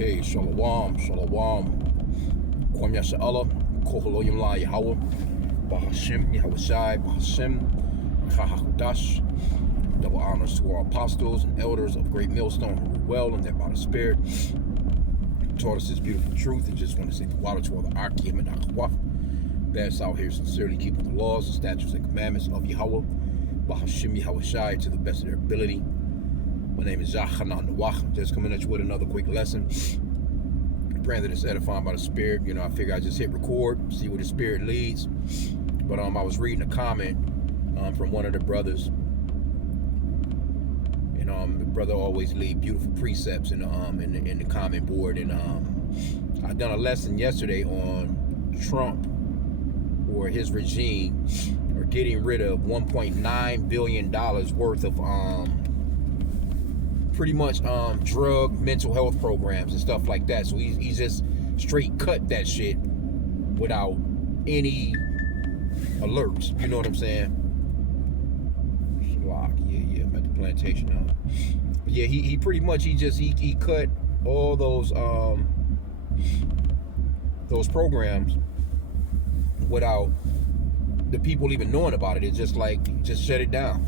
Okay, shalom, shalom. Kwam Yasha Allah, Koholoyim La Yahweh, Bahashim, Yahweh Shai, Bahashim, Chahakudash. Double honors to our apostles and elders of Great Millstone who rule well and that by the Spirit taught us this beautiful truth. And just want to say the water to all the H.I.M and H.I.M that's out here sincerely keeping the laws, the statutes, and commandments of Yahweh, Bahashim, Yahweh Shai, to the best of their ability. My name is Zachanan Nawach. Just coming at you with another quick lesson. Praying that it's edifying by the Spirit. You know, I figure I just hit record, see where the Spirit leads. But I was reading a comment from one of the brothers. And the brother always leave beautiful precepts in the comment board. And I done a lesson yesterday on Trump or his regime or getting rid of $1.9 billion worth of pretty much drug mental health programs and stuff like that. So he just straight cut that shit without any alerts. You know what I'm saying? Yeah, I'm at the plantation now. But yeah, he pretty much he cut all those programs without the people even knowing about it. It's just like just shut it down.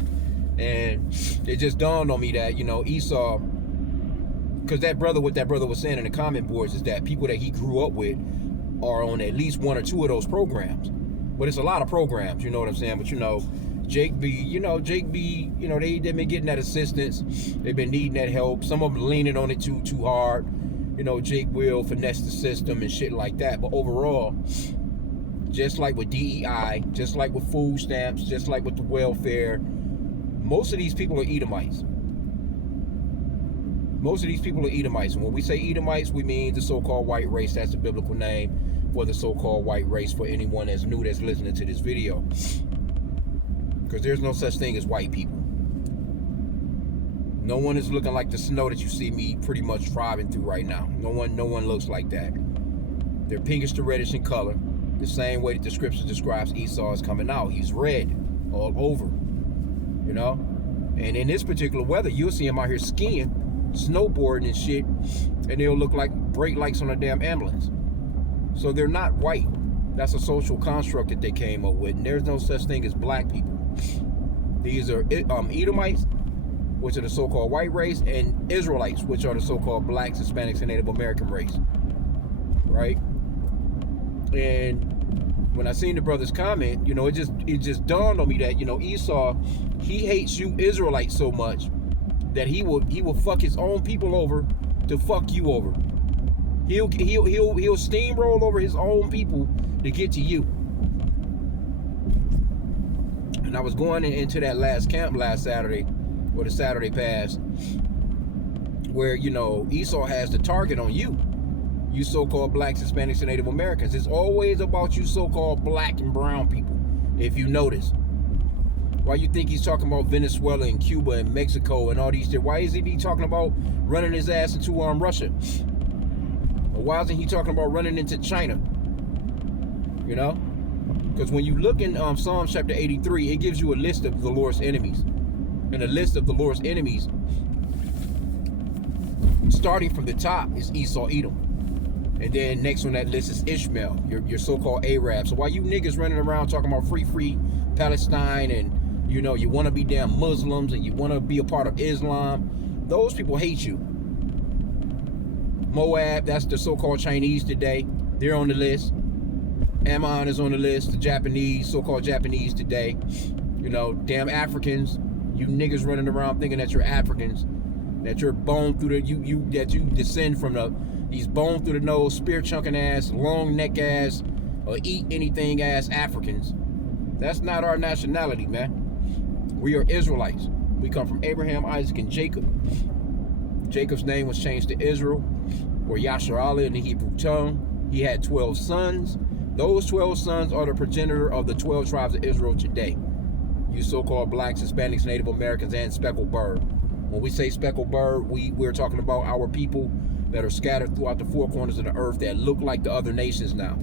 And it just dawned on me that, you know, Esau, because what that brother was saying in the comment boards is that people that he grew up with are on at least one or two of those programs. But it's a lot of programs, you know what I'm saying? But, you know, Jake B, they've been getting that assistance. They've been needing that help. Some of them leaning on it too hard. You know, Jake will finesse the system and shit like that. But overall, just like with DEI, just like with food stamps, just like with the welfare, most of these people are Edomites. Most of these people are Edomites. And when we say Edomites, we mean the so-called white race. That's the biblical name for the so-called white race for anyone that's new that's listening to this video. Because there's no such thing as white people. No one is looking like the snow that you see me pretty much driving through right now. No one looks like that. They're pinkish to reddish in color. The same way that the scripture describes Esau is coming out. He's red all over. You know, and in this particular weather, you'll see them out here skiing, snowboarding and shit, and they'll look like brake lights on a damn ambulance. So they're not white. That's a social construct that they came up with, and there's no such thing as black people. These are Edomites, which are the so-called white race, and Israelites, which are the so-called blacks, Hispanics, and Native American race. Right? And when I seen the brother's comment, you know, it just dawned on me that, you know, Esau, he hates you Israelites so much that he will fuck his own people over to fuck you over. He'll steamroll over his own people to get to you. And I was going into that last camp last Saturday, or the Saturday past, where, you know, Esau has the target on you. You so-called blacks, Hispanics, and Native Americans. It's always about you so-called black and brown people, if you notice. Why you think he's talking about Venezuela and Cuba and Mexico and all these? Why isn't he talking about running his ass into Russia? Or why isn't he talking about running into China? You know? Because when you look in Psalm chapter 83, it gives you a list of the Lord's enemies. And a list of the Lord's enemies, starting from the top, is Esau, Edom. And then next on that list is Ishmael, your so-called Arab. So why you niggas running around talking about free Palestine and, you know, you want to be damn Muslims and you want to be a part of Islam, those people hate you. Moab, that's the so-called Chinese today. They're on the list. Ammon is on the list. The Japanese, so-called Japanese today. You know, damn Africans. You niggas running around thinking that you're Africans, that you're bone through the that you descend from these bone through the nose, spear chunking ass, long neck ass, or eat anything ass Africans. That's not our nationality, man. We are Israelites. We come from Abraham, Isaac, and Jacob. Jacob's name was changed to Israel, or Yasharallah in the Hebrew tongue. He had 12 sons. Those 12 sons are the progenitor of the 12 tribes of Israel today. You so-called blacks, Hispanics, Native Americans, and speckled bird. When we say speckled bird, we're talking about our people that are scattered throughout the four corners of the earth that look like the other nations now.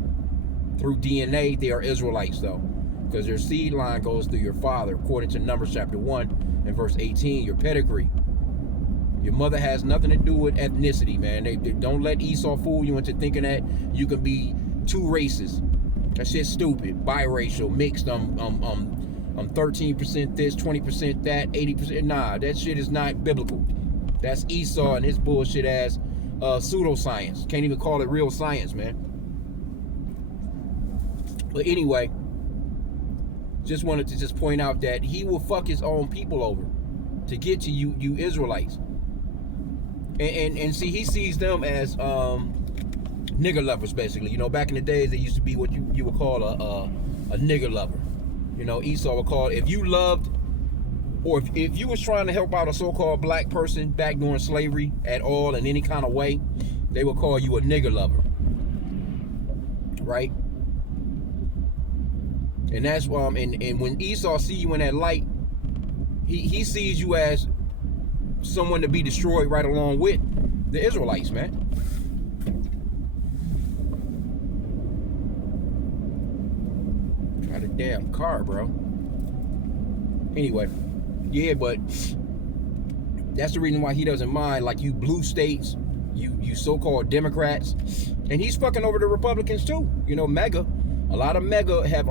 Through DNA, they are Israelites, though, because their seed line goes through your father, according to Numbers chapter 1 and verse 18, your pedigree. Your mother has nothing to do with ethnicity, man. They don't let Esau fool you into thinking that you can be two races. That shit's stupid. Biracial, mixed, 13% this, 20% that, 80%. Nah, that shit is not biblical. That's Esau and his bullshit ass pseudoscience. Can't even call it real science, man. But anyway, just wanted to just point out that he will fuck his own people over to get to you Israelites. And see, he sees them as nigger lovers, basically. You know, back in the days, they used to be what you would call a nigger lover. You know, Esau would call it, if you loved, or if you was trying to help out a so-called black person back during slavery at all in any kind of way, they would call you a nigger lover, right? And that's and when Esau see you in that light, he sees you as someone to be destroyed right along with the Israelites, man. Try the damn car, bro. Anyway, yeah, but that's the reason why he doesn't mind, like, you blue states, you so-called Democrats, and he's fucking over the Republicans too. You know, MAGA. A lot of MAGA have,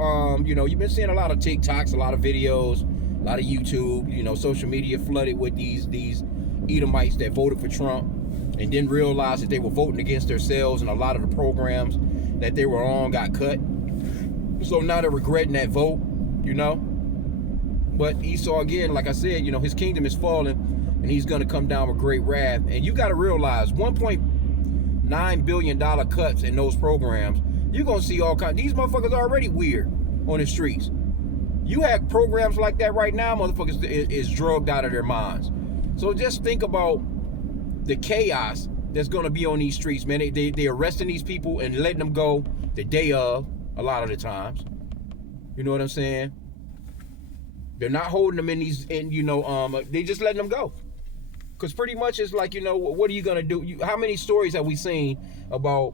you know, you've been seeing a lot of TikToks, a lot of videos, a lot of YouTube, you know, social media flooded with these Edomites that voted for Trump and didn't realize that they were voting against themselves, and a lot of the programs that they were on got cut. So now they're regretting that vote, you know. But Esau, again, like I said, you know, his kingdom is falling, and he's going to come down with great wrath. And you got to realize $1.9 billion cuts in those programs. You're going to see all kinds. These motherfuckers are already weird on the streets. You have programs like that right now, motherfuckers is drugged out of their minds. So just think about the chaos that's going to be on these streets, man. They're arresting these people and letting them go the day of, a lot of the times. You know what I'm saying? They're not holding them in these, you know, they just letting them go. Because pretty much it's like, you know, what are you going to do? How many stories have we seen about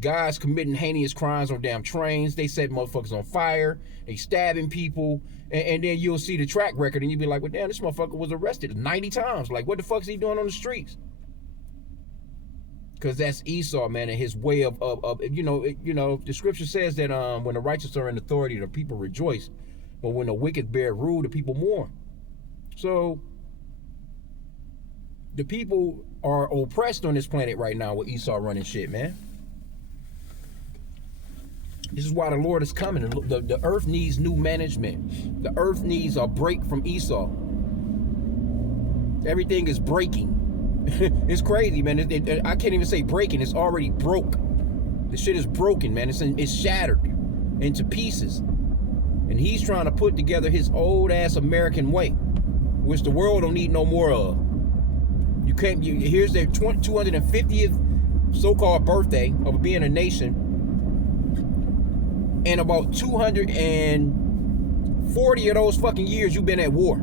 guys committing heinous crimes on damn trains? They set motherfuckers on fire. They stabbing people. And then you'll see the track record and you'll be like, well, damn, this motherfucker was arrested 90 times. Like, what the fuck's he doing on the streets? Because that's Esau, man, and his way of you know, the scripture says that when the righteous are in authority, the people rejoice. But when the wicked bear rule, the people mourn. So the people are oppressed on this planet right now with Esau running shit, man. This is why the Lord is coming. The earth needs new management. The earth needs a break from Esau. Everything is breaking. It's crazy, man. I can't even say breaking. It's already broke. The shit is broken, man. It's shattered into pieces. And he's trying to put together his old ass American way, which the world don't need no more of. You can't. Here's their 250th so-called birthday of being a nation, and about 240 of those fucking years you've been at war.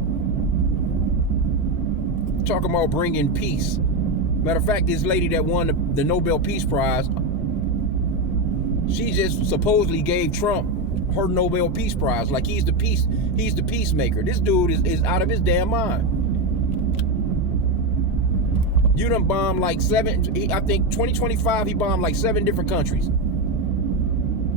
Talking about bringing peace. Matter of fact, this lady that won the Nobel Peace Prize, she just supposedly gave Trump her Nobel Peace Prize, like he's the peacemaker. This dude is out of his damn mind. You done bombed like I think 2025 he bombed like 7 different countries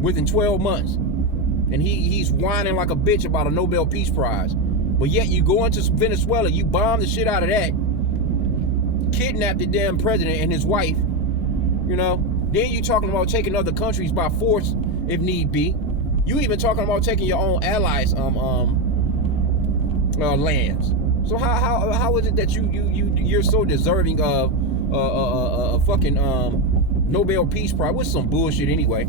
within 12 months. And he's whining like a bitch about a Nobel Peace Prize. But yet you go into Venezuela, you bomb the shit out of that, kidnap the damn president and his wife, you know. Then you talking about taking other countries by force if need be. You even talking about taking your own allies' lands. So how is it that you're so deserving of a fucking Nobel Peace Prize? What's some bullshit anyway?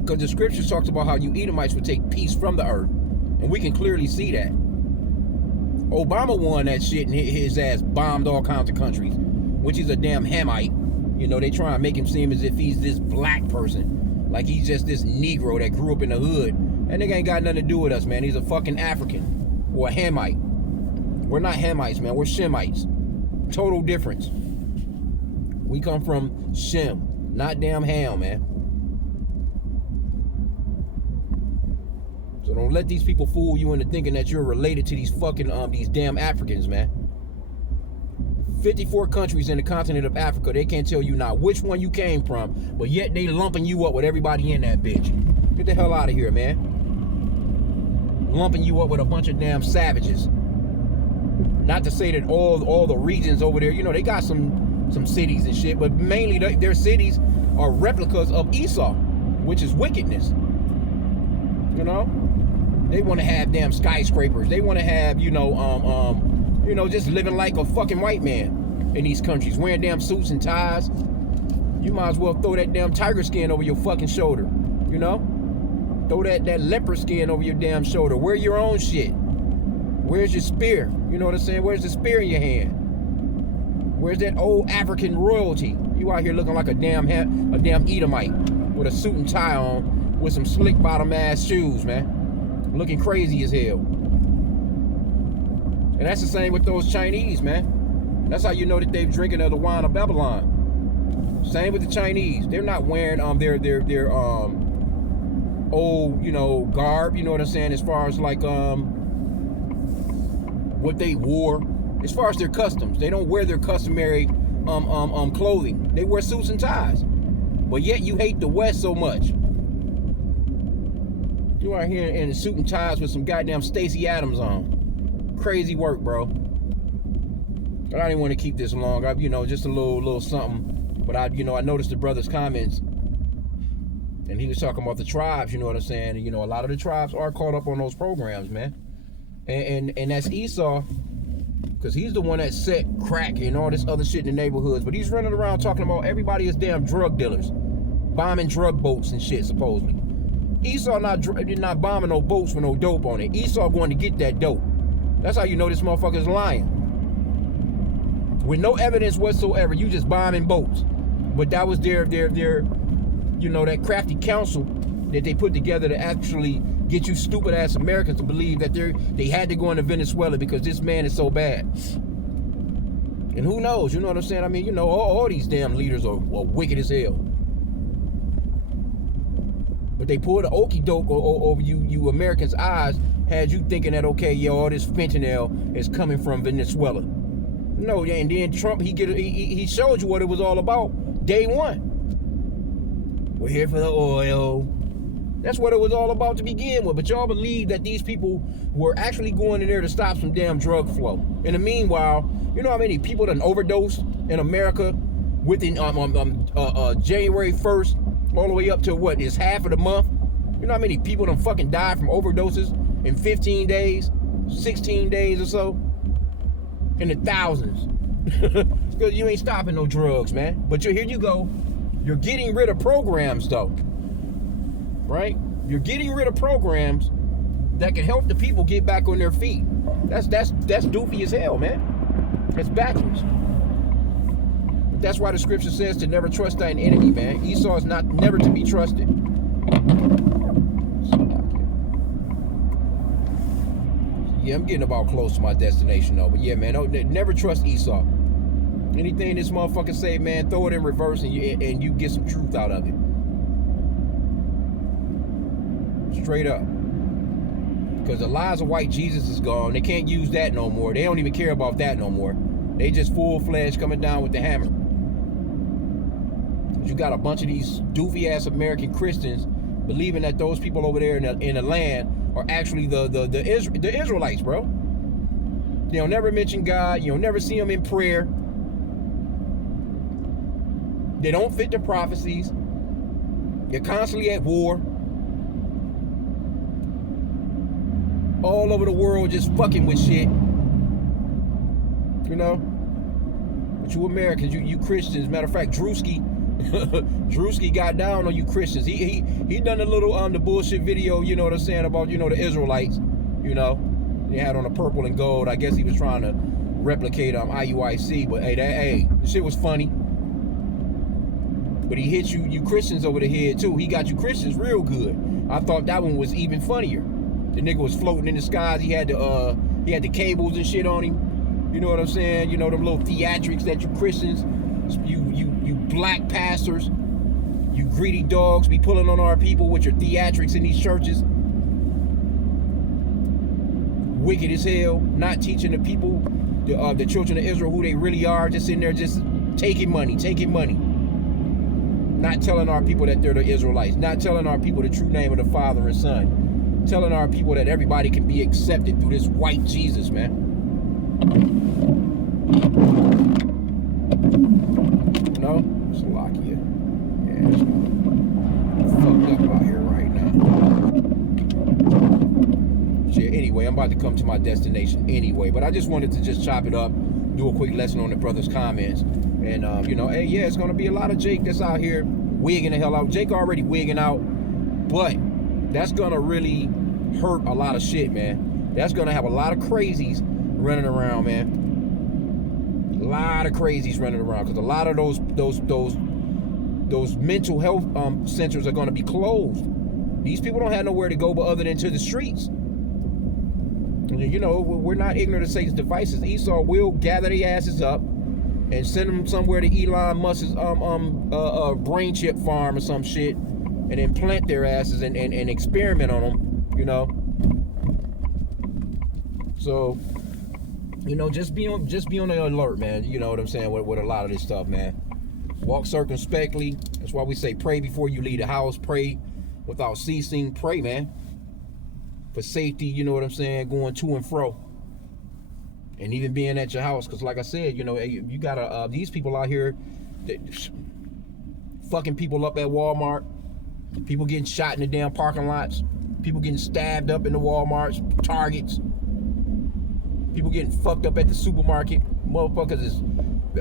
Because the scripture talks about how you Edomites would take peace from the earth, and we can clearly see that. Obama won that shit, and his ass bombed all kinds of countries, which is a damn Hamite. You know, they try and make him seem as if he's this black person. Like he's just this Negro that grew up in the hood. That nigga ain't got nothing to do with us, man. He's a fucking African or a Hamite. We're not Hamites, man. We're Shemites. Total difference. We come from Shem, not damn Ham, man. So don't let these people fool you into thinking that you're related to these fucking these damn Africans, man. 54 countries in the continent of Africa. They can't tell you not which one you came from, but yet they lumping you up with everybody in that bitch. Get the hell out of here, man. Lumping you up with a bunch of damn savages. Not to say that all the regions over there, you know, they got some cities and shit, but mainly their cities are replicas of Esau, which is wickedness. You know, they want to have damn skyscrapers. They want to have, you know, just living like a fucking white man in these countries, wearing damn suits and ties. You might as well throw that damn tiger skin over your fucking shoulder, you know? Throw that leopard skin over your damn shoulder. Wear your own shit. Where's your spear? You know what I'm saying? Where's the spear in your hand? Where's that old African royalty? You out here looking like a damn Edomite with a suit and tie on with some slick bottom ass shoes, man. Looking crazy as hell. And that's the same with those Chinese, man. That's how you know that they're drinking of the wine of Babylon. Same with the Chinese. They're not wearing their old, you know, garb, you know what I'm saying, as far as like what they wore, as far as their customs. They don't wear their customary clothing. They wear suits and ties. But yet you hate the West so much. You are here in suit and ties with some goddamn Stacey Adams on. Crazy work, bro. But I didn't want to keep this long. You know, just a little something. But I noticed the brother's comments, and he was talking about the tribes. You know what I'm saying? And, you know, a lot of the tribes are caught up on those programs, man. And that's Esau, because he's the one that set crack and all this other shit in the neighborhoods. But he's running around talking about everybody is damn drug dealers, bombing drug boats and shit, supposedly. Esau did not bombing no boats with no dope on it. Esau going to get that dope. That's how you know this motherfucker's lying. With no evidence whatsoever, you just bombing boats. But that was their you know, that crafty council that they put together to actually get you stupid ass Americans to believe that they had to go into Venezuela because this man is so bad. And who knows, you know what I'm saying? I mean, you know, all these damn leaders are wicked as hell. But they pulled the okie doke over you Americans' eyes, had you thinking that, okay, yeah, all this fentanyl is coming from Venezuela. No, and then Trump, he showed you what it was all about day one. We're here for the oil. That's what it was all about to begin with. But y'all believe that these people were actually going in there to stop some damn drug flow. In the meanwhile, you know how many people done overdosed in America within January 1st all the way up to what is half of the month? You know how many people done fucking died from overdoses in 15 days, 16 days or so? In the thousands. Because you ain't stopping no drugs, man. But here you go. You're getting rid of programs, though. Right? You're getting rid of programs that can help the people get back on their feet. That's doofy as hell, man. That's backwards. That's why the scripture says to never trust thine enemy, man. Esau is never to be trusted. Yeah, I'm getting about close to my destination, though. But yeah, man, never trust Esau. Anything this motherfucker say, man, throw it in reverse and you get some truth out of it. Straight up. Because the lies of white Jesus is gone. They can't use that no more. They don't even care about that no more. They just full-fledged coming down with the hammer. But you got a bunch of these doofy-ass American Christians believing that those people over there in the land are actually the Israelites, bro. They'll never mention God. You'll never see them in prayer. They don't fit the prophecies. They're constantly at war. All over the world just fucking with shit. You know? But you Americans, you Christians, matter of fact, Drewski got down on you Christians. He done a little the bullshit video, you know what I'm saying, about, you know, the Israelites, you know. He had on a purple and gold. I guess he was trying to replicate IUIC, but hey, the shit was funny. But he hit you Christians over the head too. He got you Christians real good. I thought that one was even funnier. The nigga was floating in the skies. He had the cables and shit on him. You know what I'm saying? You know, them little theatrics that you Christians, you black pastors, you greedy dogs be pulling on our people with your theatrics in these churches. wicked as hell, not teaching the people, the children of Israel, who they really are, just in there just taking money, not telling our people that they're the Israelites, not telling our people the true name of the Father and Son, telling our people that everybody can be accepted through this white Jesus, man. No? Slovakia. Yeah, it's fucked up out here right now. Shit, anyway, I'm about to come to my destination anyway, but I just wanted to just chop it up, do a quick lesson on the brother's comments. And, you know, hey, yeah, it's going to be a lot of Jake that's out here wigging the hell out. Jake already wigging out, but that's going to really hurt a lot of shit, man. That's going to have a lot of crazies running around, man. A lot of crazies running around, because a lot of those mental health centers are going to be closed. These people don't have nowhere to go but other than to the streets. You know, we're not ignorant of Satan's devices. Esau will gather their asses up and send them somewhere to Elon Musk's brain chip farm or some shit, and then plant their asses and experiment on them, you know. So, you know, just be on the alert, man. You know what I'm saying, with a lot of this stuff, man. Walk circumspectly. That's why we say pray before you leave the house. Pray without ceasing. Pray, man, for safety, you know what I'm saying, going to and fro. And even being at your house, because like I said, you know, you gotta, these people out here that fucking people up at Walmart, people getting shot in the damn parking lots, people getting stabbed up in the Walmarts, Targets, people getting fucked up at the supermarket, motherfuckers is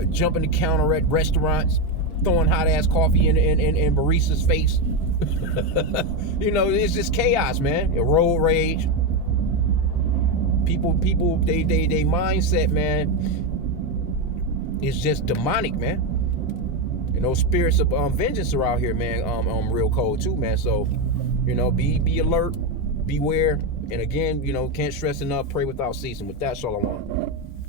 jumping the counter at restaurants, throwing hot ass coffee in barista's face. You know, it's just chaos, man. Road rage. People, they mindset, man, is just demonic, man. And those spirits of vengeance are out here, man, real cold too, man. So, you know, be alert, beware, and again, you know, can't stress enough, pray without ceasing. With that, Shalom.